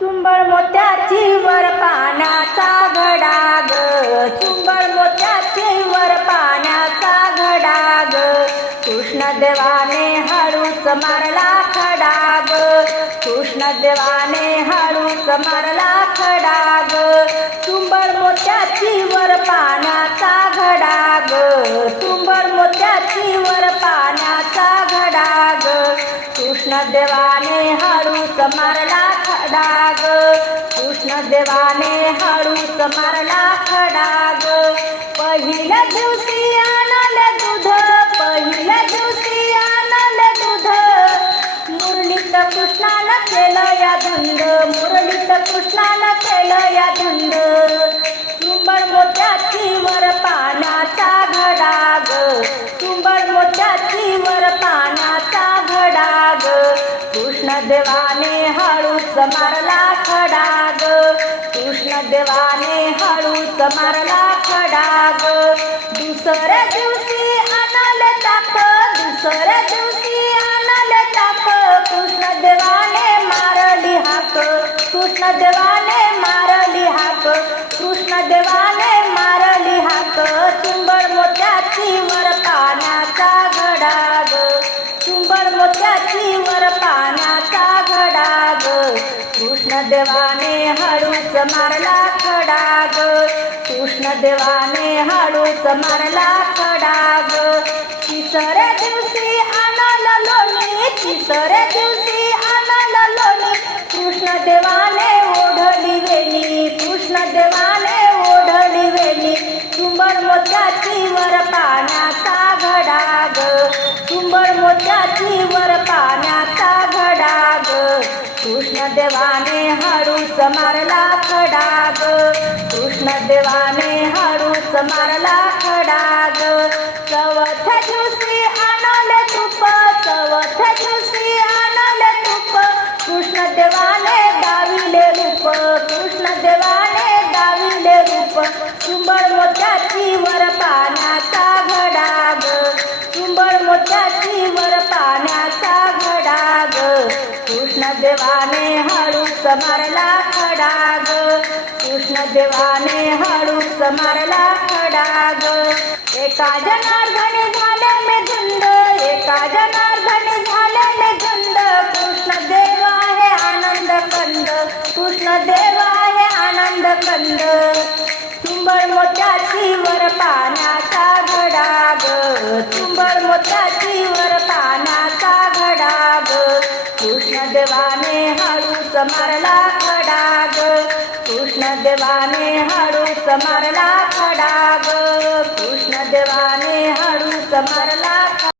चुंबळ मोत्याची वर पाण्याचा घडा ग चुंबळ मोत्याची वर पाण्याचा घडा ग कृष्णदेवाने हळूच मारला खडा ग कृष्णदेवाने हळूच मारला खडा ग चुंबळ मोत्याची वर पाण्याचा घडा ग चुंबळ मोत्याची वर पाण्याचा घडा ग कृष्णदेवाने हळूच मारला खडा ग कृष्णदेवाने हळूच मारला खडाग. पहिल्या दिवशी आणले दूध पहिल्या दिवशी आणले दूध. मुरलीत कृष्णानं केलं या धुंद मुरलीत कृष्णानं केलं देवाने हळूच मारला खडाग. कृष्ण देवाने हळूच मारला खडाग. दुसऱ्या दिवशी आणले ताक दुसऱ्या दिवशी अनल ताप. कृष्ण देवाने मारली हाक कृष्ण देवाने कृष्णदेवाने हळूच मारला खडाग. कृष्ण कृष्णदेवाने हळूच मारला खडाग. तिसऱ्या दिवशी कृष्णदेवाने हळूच मारला खडाग कृष्णदेवाने हळूच मारला खडाग चवथ चवथ्या दिवशी आणले तुप चवथ्या दिवशी आणले तुप. कृष्णदेवाने गाविले रूप कृष्णदेवाने गाविले रूप. चुंबळ मोत्याची वर पाण्याचा घडाग. ग चुंबळ मोत्याची वर कृष्णदेवाने हळूच मारला खडाग. कृष्णदेवाने हळूच मारला खडाग. एका जनार्दने झाले मे धुंद एका जनार्दने झाले मे धुंद कृष्णदेव आहे आनंद कंद कृष्णदेव आहे आनंद कंद. चुंबळ मोठ्याची वर पाण्यात कृष्णदेवाने हळूच मारला खडाग. कृष्णदेवाने हळूच मारला खडाग. कृष्णदेवाने हळूच मारला